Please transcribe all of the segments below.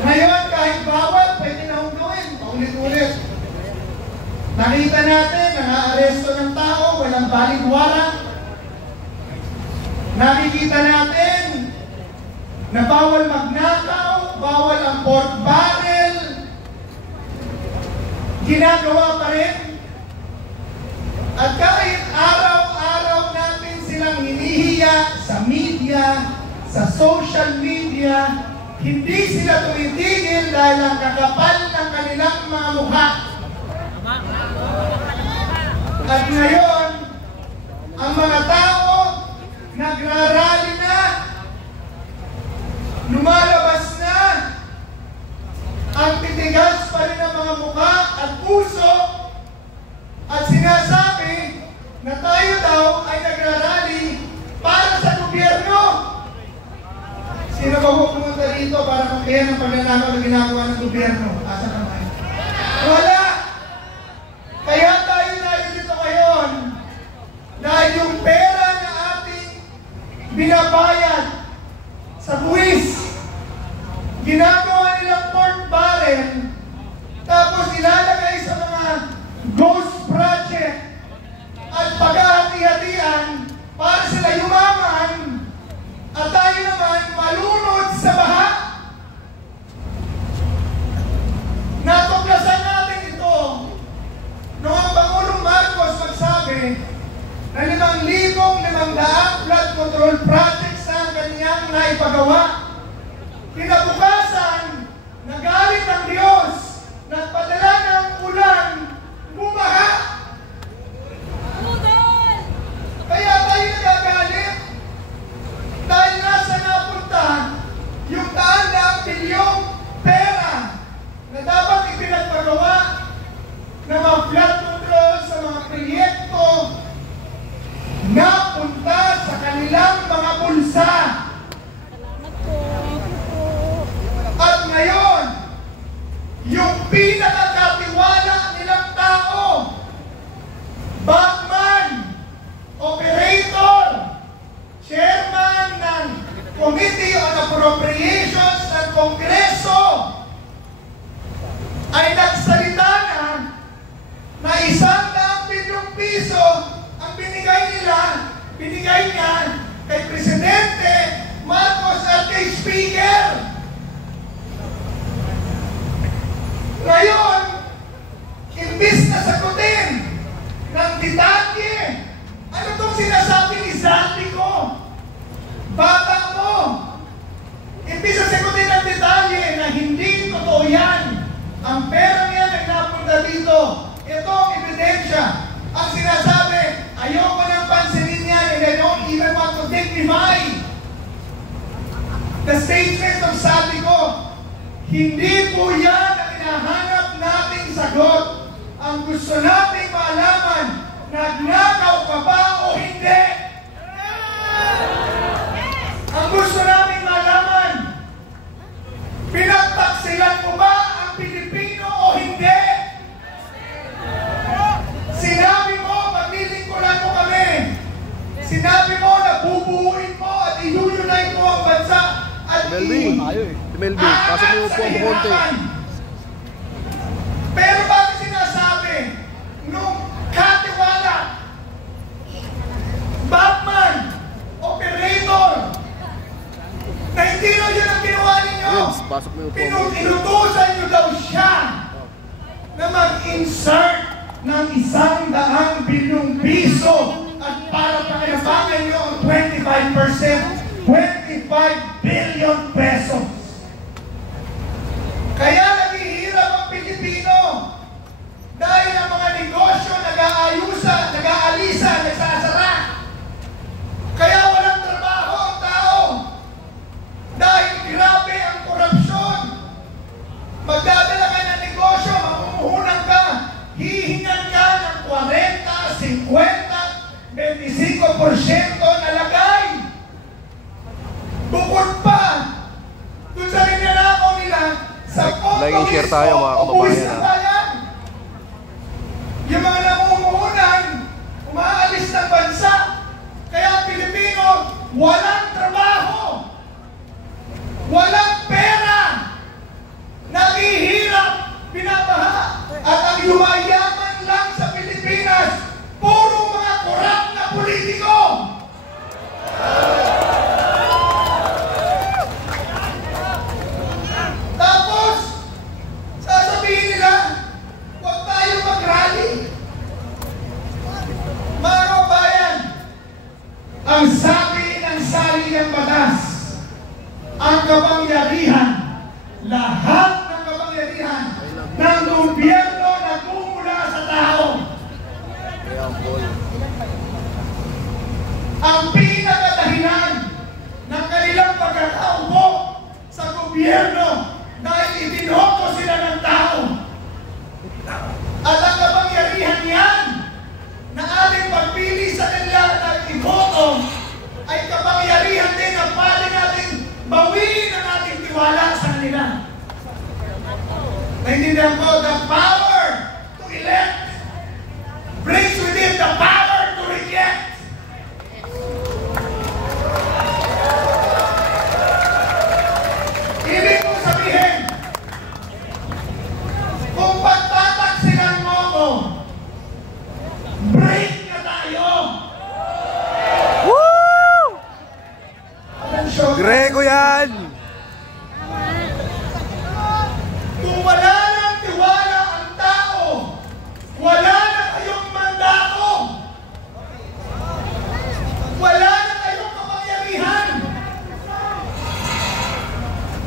Ngayon, kahit bawal, pwede na hong gawin. Paulit-ulit. Nakita natin, nang-aaresto ng tao, walang valid warrant. Nakikita natin na bawal magnakaw, bawal ang pork barrel. Ginagawa pa rin. At kahit araw-araw natin silang hinihiya sa media, sa social media, hindi sila tumitigil dahil ang kakapal ng kanilang mga mukha. At ngayon, ang mga tao nagrarally na, lumalabas na, ang titigas pa rin ang mga mukha at puso, at sinasabi na tayo daw ay nagrarally para sa gobyerno. Sino ba pumunta dito para kumpihan ng pagnanakaw na ginagawa ng gobyerno? Asa naman? Wala! Kaya tayo dito ngayon dahil yung pera na ating binabayad sa buwis, ginagawa nilang pork barrel, tapos ilalagay sa mga ghost project at paghahati-hatian para sila yumaman at tayo naman malunod sa baha. Natuklasan natin ito noong ang Pangulong Marcos magsabi na 5,500 flood control projects na ang kanyang naipagawa. Kinabukasan, nagalit ang Diyos, nagpadala ng ulan, bumaha. Kaya tayo nagagalit dahil nasa napunta yung daan-daang bilyong pera na dapat ipinagpagawa ng mga flood control sa mga proyekto napunta sa kanilang mga bulsa. At ngayon, yung pinakakatiwala nilang tao, Batman, operator, chairman ng Committee on Appropriations ng Kongreso, ay nagsalita na 100 bilyong piso ang binigay niya kay Presidente Marcos at kay Speaker. Ngayon, imbis na sagutin ng detalye, ano itong sinasabi ni Sandy ko? Bata mo, imbis na sagutin ng detalye na hindi totoo yan, ang pera niya ay napunta dito. Ito ang ebidensya. Ang sinasabi, ayoko nang pansinin yan and I don't even want to dignify the statement of Sandy ko. Hindi po yan ang hinahanap nating sagot. Ang gusto nating malaman, nagnakaw ka ba o hindi? Ang gusto nating malaman, pinagtaksilan mo ba ang Pilipino o hindi? Sinabi mo, maglilingkuran mo kami. Sinabi mo na bubuuin mo at i-unite mo ang bansa at Melvin, pasok mo po ang konti. Pero bakit sinasabi nung katiwala, Batman, operator, na hindi lang yun ang ginawa ninyo? Pasok mo po ang konti. Inutusan nyo daw siya na mag-insert ng 100 bilyong piso at para pakinabangan nyo ang 25%, 25 billion pesos. Kaya naghihirap ang Pilipino dahil ang mga negosyo nag-aalisa, nagsasara. Kaya walang trabaho ang tao dahil grabe ang korupsyon. Magdadala ka ng negosyo, mamumuhunan ka, hihingan ka ng 40, 50, 25% na lagay. Bukod pa, doon sa ninanakaw nila, sa Like-share tayo mga kababayan. Yung mga namumuhunan, umaalis ng bansa, kaya ang Pilipino, walang trabaho, walang pera, lahat ng kapangyarihan ng gobyerno na kumula sa tao. Ang pinakadahilan ng kanilang pagkakaupo sa gobyerno dahil ibinoto sila ng tao. At ang kapangyarihan yan na ating pagpili sa kanila na iboto ay kapangyarihan din na pwede natin bawiin ang ating tiwala sa kanila. Naintindihan ko, the power to elect brings with it the power to reject. Ibig kong sabihin, kung pagtataksilan mo ko, break na tayo! Woo! Sure. Grego yan! Kung wala ng tiwala ang tao, wala na kayong mandato. Wala na kayong kapangyarihan.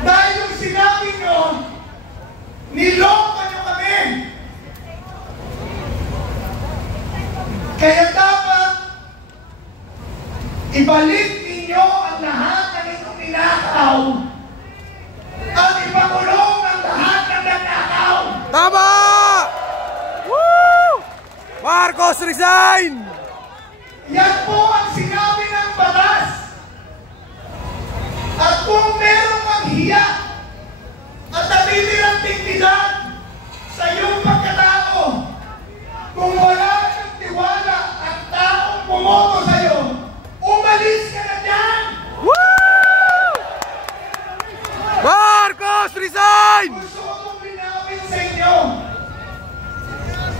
Dahil yung sinabi nyo, niloko nyo kami. Kaya dapat ibalik ninyo ang lahat ng inyong ninakaw at ipakulong ang lahat ng nagnakaw. Tama! Woo! Marcos, resign! Yan po ang sinabi ng batas. At kung meron kang hiya at natitirang tigtigan sa iyong pagkatao, kung wala ng tiwala at taong pumoto sa iyo, umalis ka na dyan! Woo! Marcos, resign! Gusto kong linawin sa inyo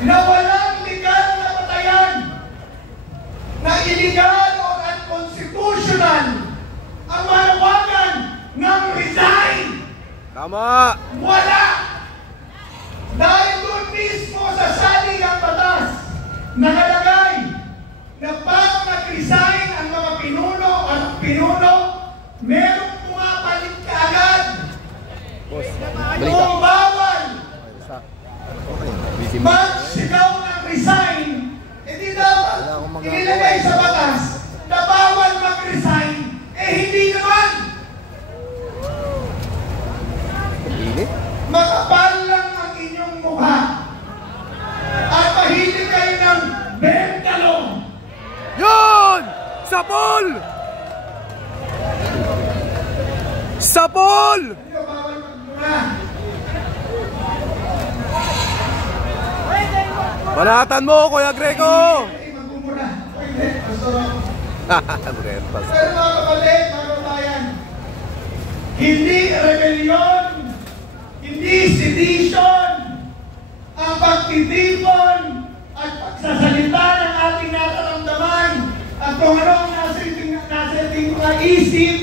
na walang legal na patayan, na illegal o unconstitutional ang manawagan ng resign. Tama! Wala! Dahil doon mismo sa saling ang batas, nakalagay na bago nag-resign ang mga pinuno at pinuno, merong pumapalit kaagad. Boss, balik ka. Kung bawal Busy mo. magsigaw ng resign, hindi dapat Wala akong magagawa. inilagay sa batas na bawal mag-resign. Hindi naman. Init? Makapal lang ang inyong mukha at mahilig kayo ng bentalong. Yun! Sapol! Sapol! Hindi ka bawal magmura. Banatan mo, Kuya Greco! Hindi magmumura. Hindi, pastor. Breakfast. Pero mga kapatid, mga kabayan, hindi rebellion, hindi sedition, ang pagtitipon at pagsasalita ng ating nararamdaman at kung ano ang nasa ating mga isip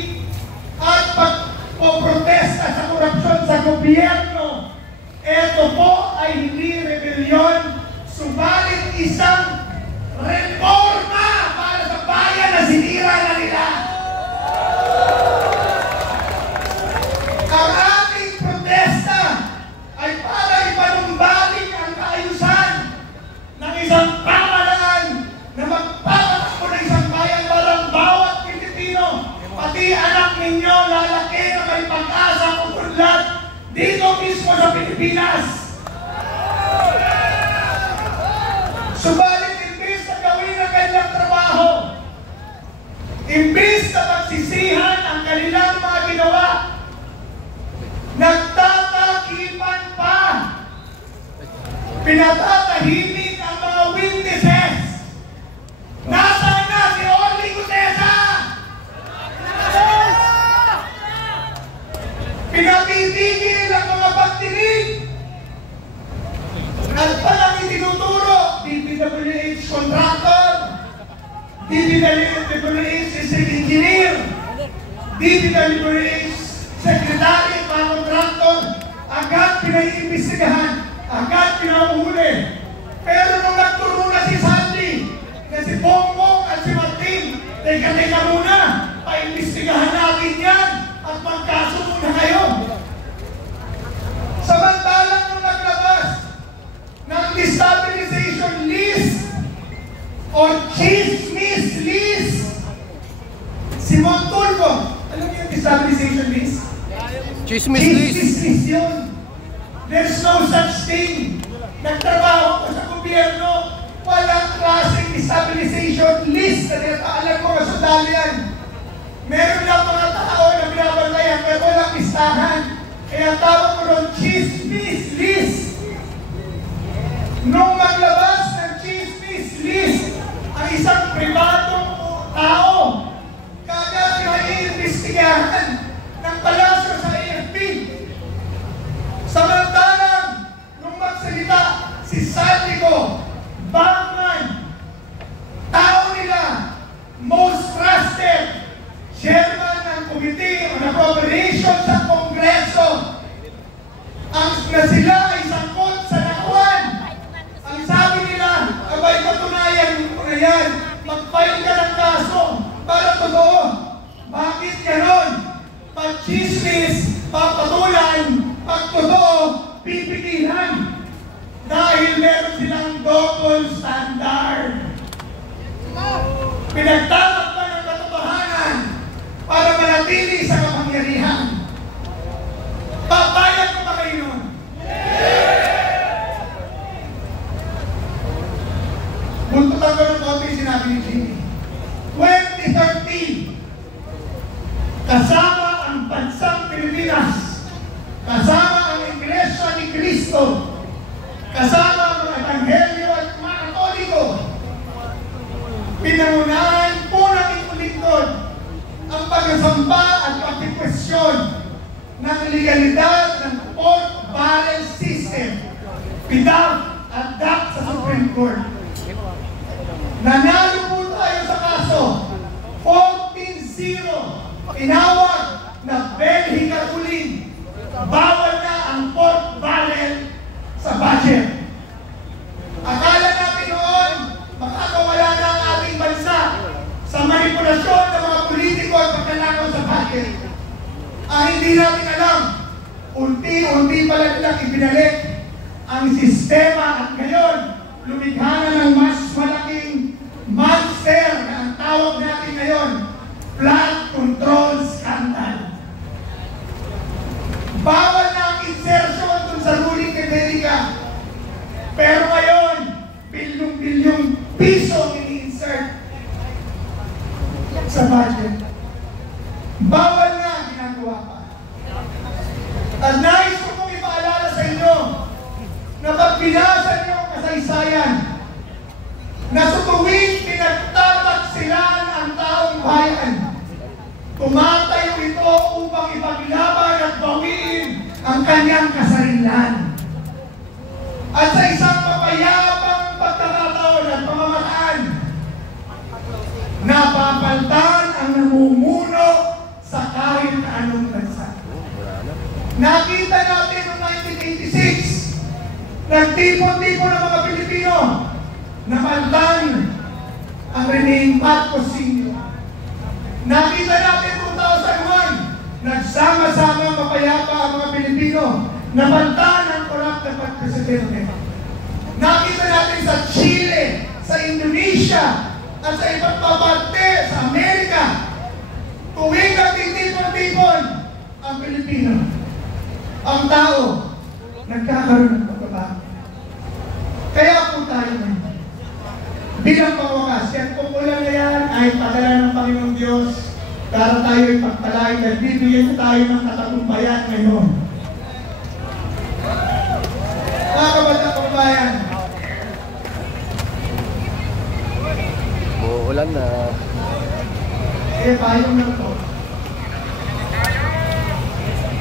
at pagpoprotesta sa korupsyon sa gobyerno. Ito po ay hindi rebellion, subalit isang reforma para sa bayan na sinira na nila. Ang ating protesta ay para ipanumbalik ang kaayusan ng isang pamahalaan na magpapatakbo ng isang bayan para ang bawat Pilipino, pati anak ninyo, lalaki na may pag-asa o unlad dito mismo sa Pilipinas. Subalit imbis na gawin ang kanilang trabaho, imbis na pagsisihan ang kanilang mga ginawa, nagtatakipan pa. Pinatatahimik ang mga witnesses. Nasaan na si Orly Gutesa? Pinatitigil ang mga pagtinig. At palang itinuturo, DPWH contractor, DPWH district engineer, DPWH secretary, mga contractor, agad pinaiimbestigahan, agad pinauhuli. Pero nung nagturo na si Sandy, na si Bongbong at si Martin, teka muna, paimbestigahan natin yan at magkaso muna kayo. peace yun. There's no such thing. Nagtrabaho ko sa gobyerno, walang klaseng stabilization list na alam mo kasundalo yan. Meron lang mga tao na binabantayan pero walang listahan. Kaya tawag mo ron chismis list. Nung maglabas ng chismis list ang isang pribadong tao, kagad naiimbestigahan ng palasyo sa AFP. Samantalang, nung magsalita si Saldico, Bangman, tao nila, most trusted, chairman ng Committee on Appropriations sa Kongreso, ang na sila ay sangkot sa nakuan. Ang sabi nila, abay patunayan ko na yan, mag-file ka ng kaso para totoo. Bakit ganon? Pag chismis, papatulan, pag totoo, pipigilan. Dahil meron silang double standard. Pinagtatakpan ng katotohanan para manatili sa kapangyarihan. Papayag ko ba kayo nun? Buntutan ko ng konti sinabi ni Jimmy. 2013, kasama ang bansang Pilipinas, kasama ang Iglesia ni Cristo, kasama ang mga Ebanghelyo at mga Katoliko, pinangunahan po ng ikulingkod ang pagsasamba at pagkikwestiyon ng legalidad ng Port Barrel System, PDAP at DAP sa Supreme Court. Nanalo po tayo sa kaso, 14-0, inawag na Benny Carulin. Bawal na ang pork barrel sa budget. Akala natin noon, makakawala na ang ating bansa sa manipulasyon ng mga politiko at pagkalakaw sa budget. Ang hindi natin alam, unti-unti pala nilang ibinalik ang sistema at ngayon, lumikha na ng mas malaking monster na ang tawag natin ngayon, flood control scandal. Bawal na ang insertion dun sa ruling America. Pero ngayon, bilyong-bilyong piso ini-insert sa budget. Bawal na, ginagawa pa. At nais ko pong ipaalala sa inyo na pag binasa niyo ang kasaysayan, na sa tuwing pinagtataksilan ang taong bayan, tumatayo ito upang ipaglaban at bawiin ang kanyang kasarilan. At sa isang mapayapang pagkakataon at pamamaraan, napapaltan ang namumuno sa kahit na anong bansa. Nakita natin noong 1986, nagtipon-tipon ng mga Pilipino, napaltan ang Rene Marcos Sr. Nakita natin 2001, nagsama-sama mapayapa ang mga Pilipino, napaltan ang korap na pagpresidente. Nakita natin sa Chile, sa Indonesia, at sa ibang parte sa Amerika, tuwing nagtitipon-tipon ang Pilipino, ang tao, nagkakaroon ng pagbabago. Kaya po tayo ngayon, bilang pangwakas, yan pumulan na yan ay padala ng Panginoong Diyos para tayo ipagpalain at bibigyan tayo ng katagumpayan ngayon. Mga kabatang kababayan, Uulan na. payong na ito.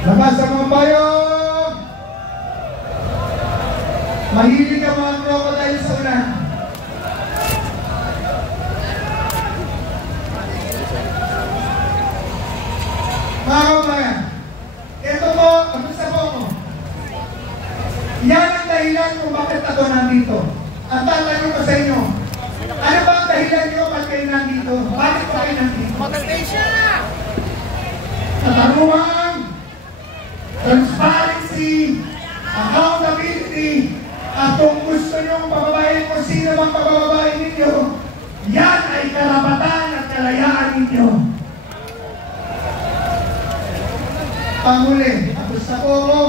Labas sa mga payong! Mahilig ka mga crocodile sa ulan. Mga kababayan, ito po, kamusta po ako? Yan ang dahilan kung bakit ako nandito. Ang tatanong ko sa inyo, ano ba ang dahilan nyo ba't kayo nandito? Bakit pa kayo nandito? Motivation! Katarungan, transparency, accountability, at kung gusto nyo pababayin kung sino bang pababayin ninyo, yan ay karapatan at kalayaan ninyo. Panghuli, tapos na po ako.